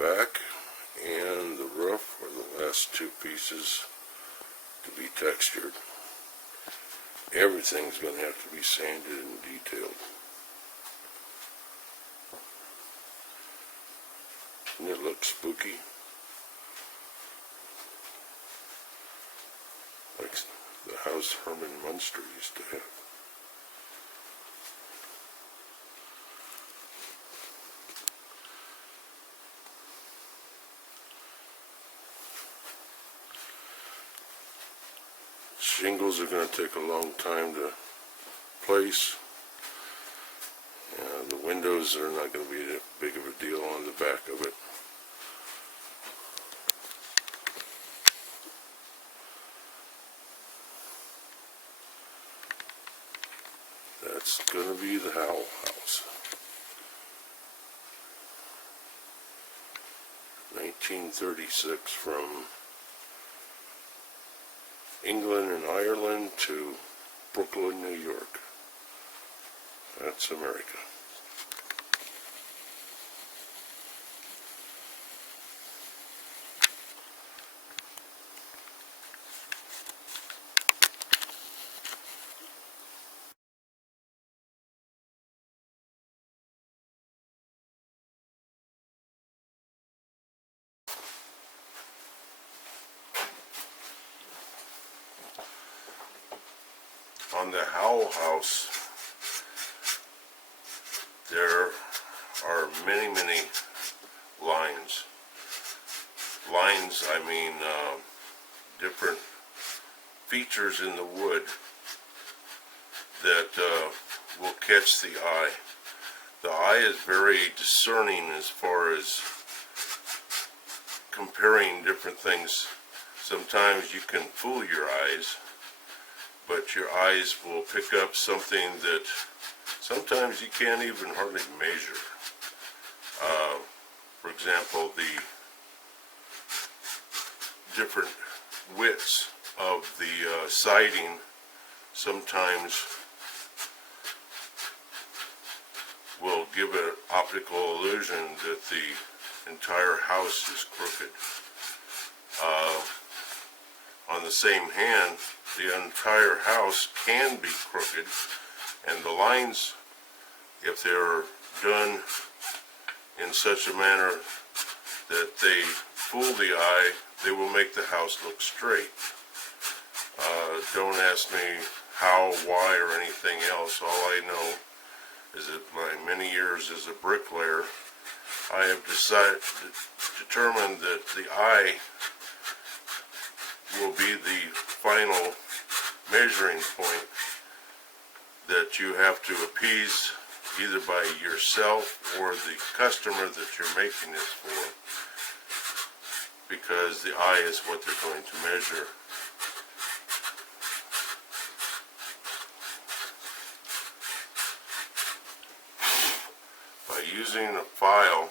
back and the roof are the last two pieces to be textured. Everything's going to have to be sanded and detailed. Doesn't it look spooky? Like the house Herman Munster used to have. Shingles are going to take a long time to place. The windows are not going to be that big of a deal on the back of it. That's going to be the Howell house. 1936 from England and Ireland to Brooklyn, New York. That's America. On the Howell house, there are many, many lines. Lines, I mean, different features in the wood that will catch the eye. The eye is very discerning as far as comparing different things. Sometimes you can fool your eyes, but your eyes will pick up something that sometimes you can't even hardly measure. For example, the different widths of the siding sometimes will give an optical illusion that the entire house is crooked. On the same hand, the entire house can be crooked, and the lines, if they're done in such a manner that they fool the eye, they will make the house look straight. Don't ask me how, why, or anything else. All I know is that my many years as a bricklayer, I have determined that the eye will be the final measuring point that you have to appease either by yourself or the customer that you're making this for, because the eye is what they're going to measure. By using a file,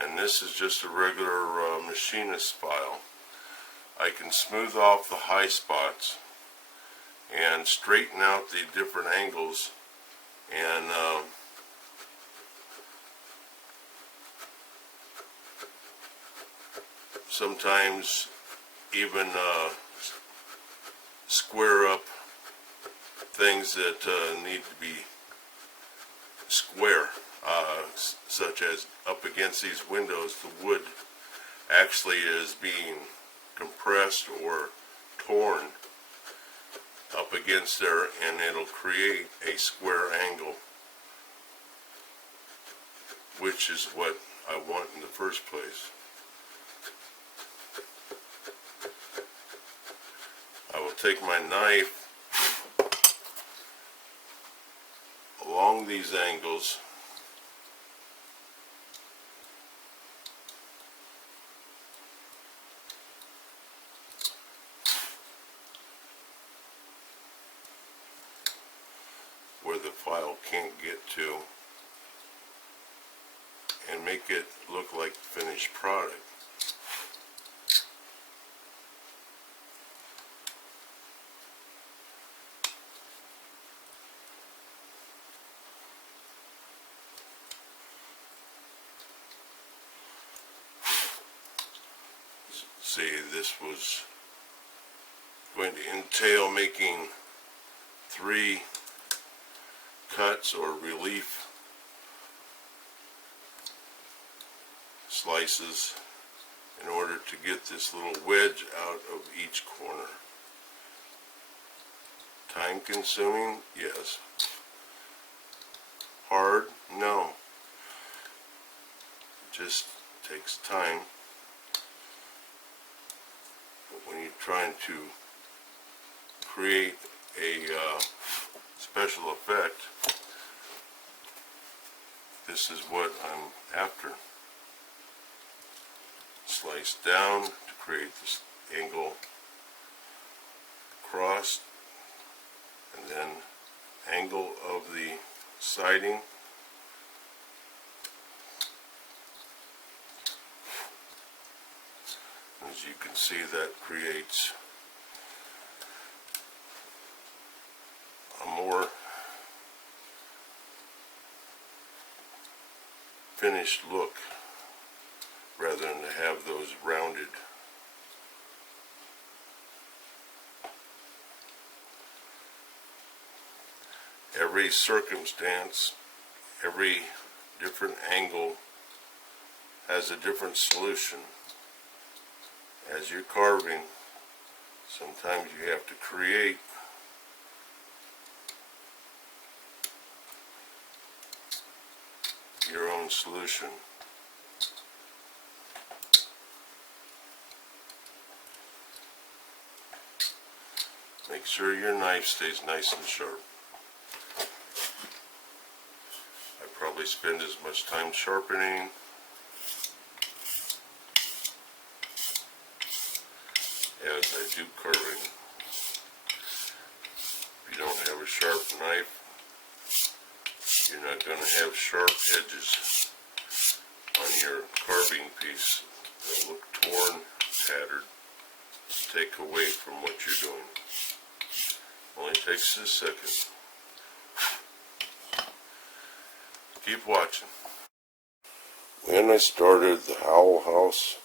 and this is just a regular machinist file, I can smooth off the high spots and straighten out the different angles, and sometimes even square up things that need to be square, such as up against these windows, the wood actually is being compressed or torn up against there, and it'll create a square angle, which is what I want in the first place. I will take my knife along these angles where the file can't get to, and make it look like the finished product. say this was going to entail making 3 cuts or relief slices in order to get this little wedge out of each corner. Time consuming? Yes. Hard? No. It just takes time. But when you're trying to create a special effect, this is what I'm after. Slice down to create this angle across, and then angle of the siding. As you can see, that creates a more finished look rather than to have those rounded. Every circumstance, every different angle has a different solution. As you're carving, sometimes you have to create your own solution. Make sure your knife stays nice and sharp. I probably spend as much time sharpening as I do carving. If you don't have a sharp knife, you're not going to have sharp edges on your carving piece. They'll look torn, tattered, take away from what you're doing. Only takes a second. Keep watching. When I started the Howell house,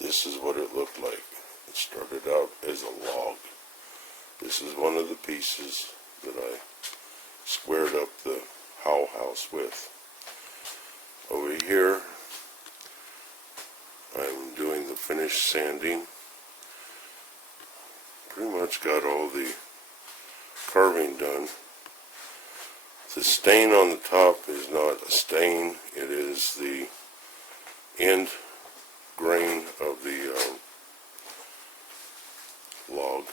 this is what it looked like. It started out as a log. This is one of the pieces that I squared up the Howell house with. Over here, I'm doing the finished sanding. Pretty much got all the carving done. The stain on the top is not a stain, it is the end grain of the log.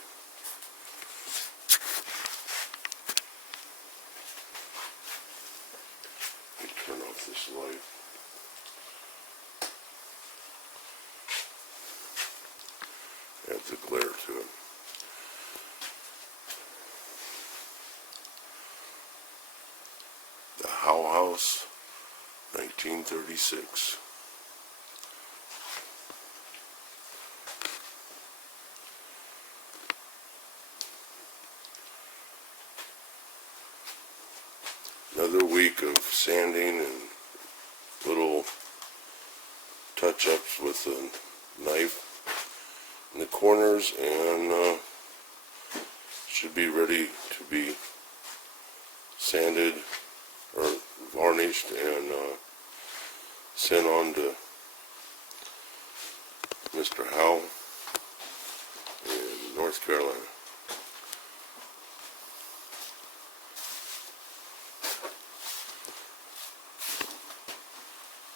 Let me turn off this light. Add the glare to it. The Howell House, 1936. Another week of sanding and little touch-ups with a knife in the corners, and should be ready to be sanded or varnished and sent on to Mr. Howell in North Carolina.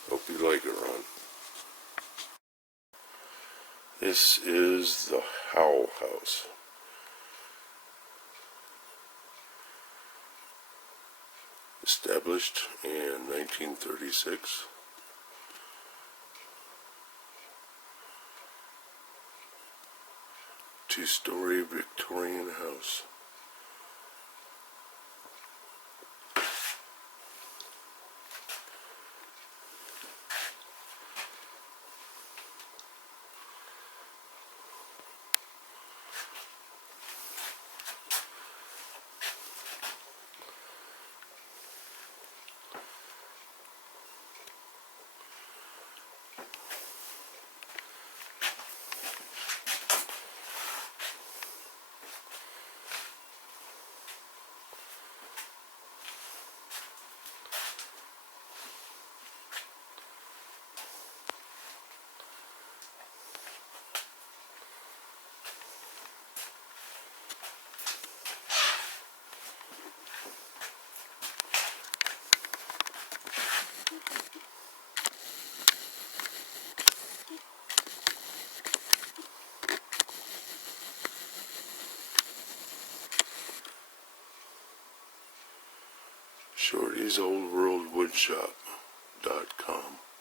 Hope you like it, Ron. This is the Howell House. Established in 1936. Two-story Victorian house. Shorty'sOldWorldWoodShop.com